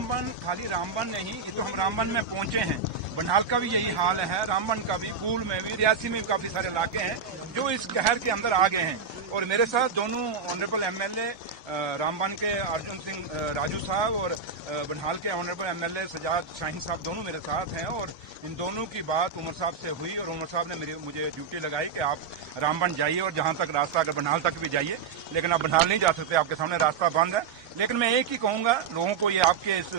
रामबन, खाली रामबन नहीं, ये तो हम रामबन में पहुंचे हैं। बनहाल का भी यही हाल है, रामबन का भी, कूल में भी, रियासी में भी काफी सारे इलाके हैं जो इस कहर के अंदर आ गए हैं। और मेरे साथ दोनों ऑनरेबल एमएलए रामबन के अर्जुन सिंह राजू साहब और बनहाल के ऑनरेबल एमएलए सजाद शाहीन साहब दोनों मेरे साथ हैं। और इन दोनों की बात उमर साहब से हुई और उमर साहब ने मुझे ड्यूटी लगाई कि आप रामबन जाइए और जहां तक रास्ता, अगर बनहाल तक भी जाइए, लेकिन आप बनहाल नहीं जा सकते, आपके सामने रास्ता बंद है। लेकिन मैं एक ही कहूंगा लोगों को, ये आपके इस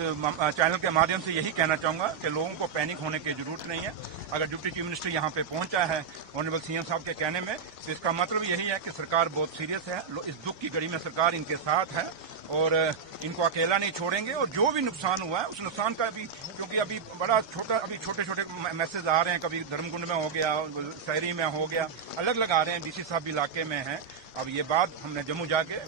चैनल के माध्यम से यही कहना चाहूंगा कि लोगों को पैनिक होने की जरूरत नहीं है। अगर डिप्टी चीफ मिनिस्टर यहाँ पे पहुंचा है ऑनरेबल सीएम साहब के कहने में, तो इसका मतलब यही है कि सरकार बहुत सीरियस है। इस दुख की घड़ी में सरकार इनके साथ है और इनको अकेला नहीं छोड़ेंगे। और जो भी नुकसान हुआ है उस नुकसान का भी, क्योंकि अभी बड़ा छोटा, अभी छोटे छोटे मैसेज आ रहे हैं, कभी धर्मकुंड में हो गया, शहरी में हो गया, अलग अलग आ रहे हैं, डीसी साहब भी इलाके में हैं। अब ये बात हमने जम्मू जाके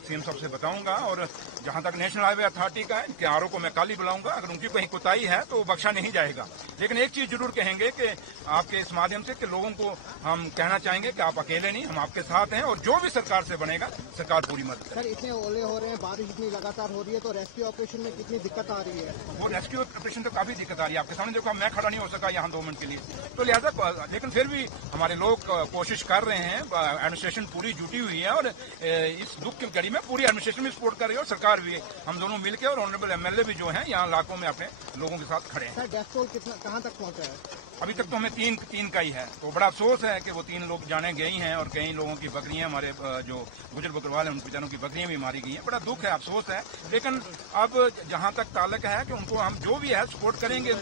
सीएम साहब से बताऊंगा। और जहां तक नेशनल हाईवे अथॉरिटी का है, इनके आरओ को मैं कल ही बुलाऊंगा। अगर उनकी कहीं कोताही है तो बख्शा नहीं जाएगा। लेकिन एक चीज जरूर कहेंगे कि आपके इस माध्यम से कि लोगों को हम कहना चाहेंगे कि आप अकेले नहीं, हम आपके साथ हैं और जो भी सरकार से बनेगा सरकार पूरी मदद। सर, इतने ओले हो रहे हैं, बारिश इतनी लगातार हो रही है, तो रेस्क्यू ऑपरेशन में कितनी दिक्कत आ रही है? वो रेस्क्यू ऑपरेशन तो काफी दिक्कत आ रही है। आपके सामने देखो, मैं खड़ा नहीं हो सका यहाँ 2 मिनट के लिए, तो लिहाजा, लेकिन फिर भी हमारे लोग कोशिश कर रहे हैं। एडमिनिस्ट्रेशन पूरी जुटी हुई है और इस दुख की घड़ी में पूरी एडमिनिस्ट्रेशन भी सपोर्ट कर रही है और सरकार भी, हम दोनों मिलकर, और ऑनरेबल एमएलए भी जो हैं यहाँ इलाकों में अपने लोगों के साथ खड़े हैं। सर, डेथ टोल कितना, कहाँ तक पहुँचा है? अभी तक तो हमें तीन का ही है। तो बड़ा अफसोस है कि वो 3 लोग जाने गई हैं और कई लोगों की बकरियां, हमारे जो गुजर बकरवाल हैं, उन बेचारों की बकरियां भी मारी गई हैं। बड़ा दुख है, अफसोस है। लेकिन अब जहां तक ताल्लुक है कि उनको हम जो भी है सपोर्ट करेंगे,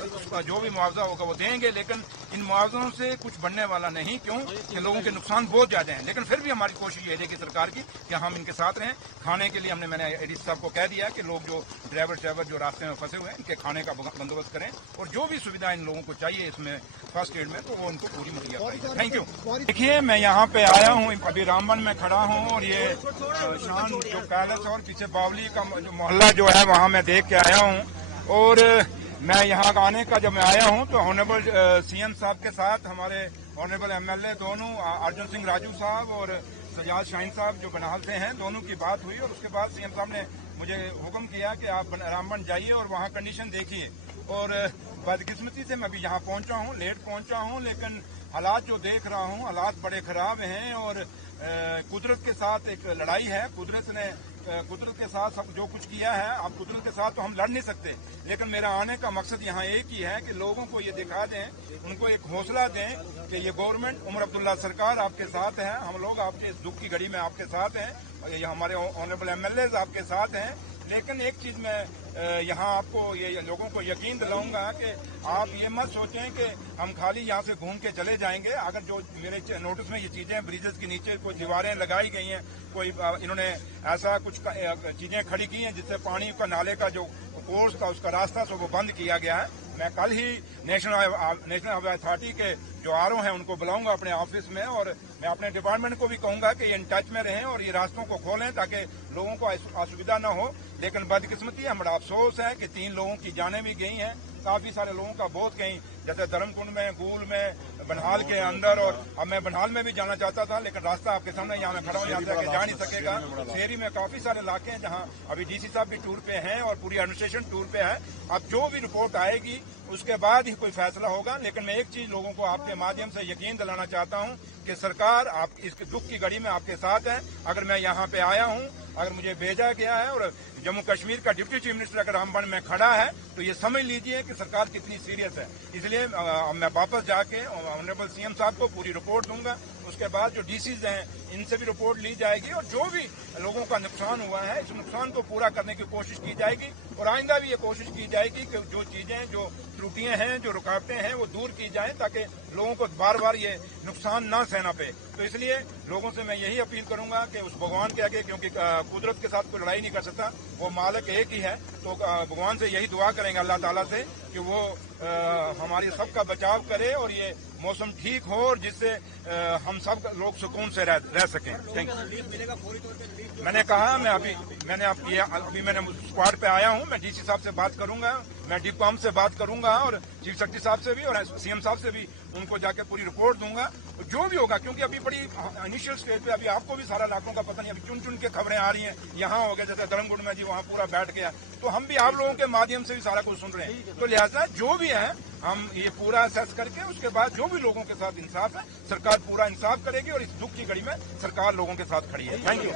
जो भी मुआवजा होगा वो देंगे। लेकिन इन मुआवजों से कुछ बनने वाला नहीं, क्यों कि लोगों के नुकसान बहुत ज्यादा है। लेकिन फिर भी हमारी कोशिश ये रहेगी सरकार की कि हम इनके साथ रहें। खाने के लिए मैंने एडीसी साहब को कह दिया कि लोग जो ड्राइवर जो रास्ते में फंसे हुए हैं, इनके खाने का बंदोबस्त करें और जो भी सुविधा इन लोगों को चाहिए इसमें फर्स्ट एड में, तो वो उनको पूरी मुहैया कराएं। Thank you. देखिए, मैं यहाँ पे आया हूँ, अभी रामबन में खड़ा हूँ और ये शान जो पैलेस और पीछे बावली का जो मोहल्ला जो है वहाँ मैं देख के आया हूँ। और मैं यहाँ आने का जब मैं आया हूँ तो ऑनरेबल सीएम साहब के साथ हमारे ऑनरेबल एमएलए दोनों अर्जुन सिंह राजू साहब और सजाद शाहीन साहब जो बनहाल से हैं, दोनों की बात हुई। और उसके बाद सीएम साहब ने मुझे हुक्म किया कि आप रामबन जाइए और वहाँ कंडीशन देखिए। और बदकिस्मती से मैं अभी यहाँ पहुंचा हूँ, लेट पहुंचा हूँ, लेकिन हालात जो देख रहा हूँ, हालात बड़े खराब हैं। और कुदरत के साथ एक लड़ाई है। कुदरत के साथ सब जो कुछ किया है, अब कुदरत के साथ तो हम लड़ नहीं सकते। लेकिन मेरा आने का मकसद यहाँ एक ही है कि लोगों को ये दिखा दें, उनको एक हौसला दें कि ये गवर्नमेंट, उमर अब्दुल्ला सरकार आपके साथ है। हम लोग आपके इस दुख की घड़ी में आपके साथ हैं और ये हमारे ऑनरेबल एमएलए आपके साथ हैं। लेकिन एक चीज मैं यहाँ आपको ये लोगों को यकीन दिलाऊंगा कि आप ये मत सोचें कि हम खाली यहाँ से घूम के चले जाएंगे। अगर जो मेरे नोटिस में ये चीजें ब्रिजेस के नीचे कोई दीवारें लगाई गई हैं, कोई इन्होंने ऐसा कुछ चीजें खड़ी की हैं जिससे पानी का, नाले का जो कोर्स था, उसका रास्ता वो बंद किया गया है। मैं कल ही नेशनल हाईवे अथॉरिटी के जो आरओ हैं उनको बुलाऊंगा अपने ऑफिस में और मैं अपने डिपार्टमेंट को भी कहूंगा कि इन टच में रहें और ये रास्तों को खोलें ताकि लोगों को असुविधा न हो। लेकिन बदकिस्मती है, बड़ा अफसोस है कि 3 लोगों की जानें भी गई हैं, काफी सारे लोगों का बहुत कहीं, जैसे धर्मकुंड में, गूल में, बनहाल के अंदर। और अब मैं बनहाल में भी जाना चाहता था, लेकिन रास्ता आपके सामने यहाँ मैं खड़ा हूँ, यहाँ से जा नहीं सकेगा। शहरी में काफी सारे इलाके हैं जहाँ अभी डीसी साहब भी टूर पे हैं और पूरी एडमिनिस्ट्रेशन टूर पे है। अब जो भी रिपोर्ट आएगी उसके बाद ही कोई फैसला होगा। लेकिन मैं एक चीज लोगों को आपके माध्यम से यकीन दिलाना चाहता हूँ कि सरकार आप इस दुख की घड़ी में आपके साथ है। अगर मैं यहाँ पे आया हूँ, अगर मुझे भेजा गया है और जम्मू कश्मीर का डिप्टी चीफ मिनिस्टर अगर रामबन में खड़ा है, तो ये समझ लीजिए कि सरकार कितनी सीरियस है। इसलिए मैं वापस जाके ऑनरेबल सीएम साहब को पूरी रिपोर्ट दूंगा। उसके बाद जो डीसीज हैं इनसे भी रिपोर्ट ली जाएगी और जो भी लोगों का नुकसान हुआ है, इस नुकसान को पूरा करने की कोशिश की जाएगी। और आइंदा भी ये कोशिश की जाएगी कि जो चीजें, जो त्रुटियां हैं, जो रुकावटें हैं, वो दूर की जाएं ताकि लोगों को बार बार ये नुकसान ना सहना पे। तो इसलिए लोगों से मैं यही अपील करूंगा कि उस भगवान के आगे, क्योंकि कुदरत के साथ कोई लड़ाई नहीं कर सकता, वो मालिक एक ही है, तो भगवान से यही दुआ करेंगे अल्लाह ताला से कि वो हमारे सबका बचाव करे और ये मौसम ठीक हो और जिससे हम सब लोग सुकून से रह सकें। Thank you. मैंने कहा अभी मैंने स्क्वाड पे आया हूँ, मैं डीसी साहब से बात करूंगा, मैं डिपकॉम से बात करूंगा और चीफ सेक्रेटरी साहब से भी और सीएम साहब से भी उनको जाके पूरी रिपोर्ट दूंगा। जो भी होगा, क्योंकि अभी बड़ी इनिशियल स्टेज पे, अभी आपको भी सारा इलाकों का पता नहीं, अभी चुन चुन के खबरें आ रही हैं, यहाँ हो गया जैसे धर्मगुड़ में जी वहाँ पूरा बैठ गया, तो हम भी आप लोगों के माध्यम से भी सारा कुछ सुन रहे हैं। तो लिहाजा जो भी है हम ये पूरा असेस करके उसके बाद जो भी लोगों के साथ इंसाफ है, सरकार पूरा इंसाफ करेगी और इस दुख की घड़ी में सरकार लोगों के साथ खड़ी है। Thank you.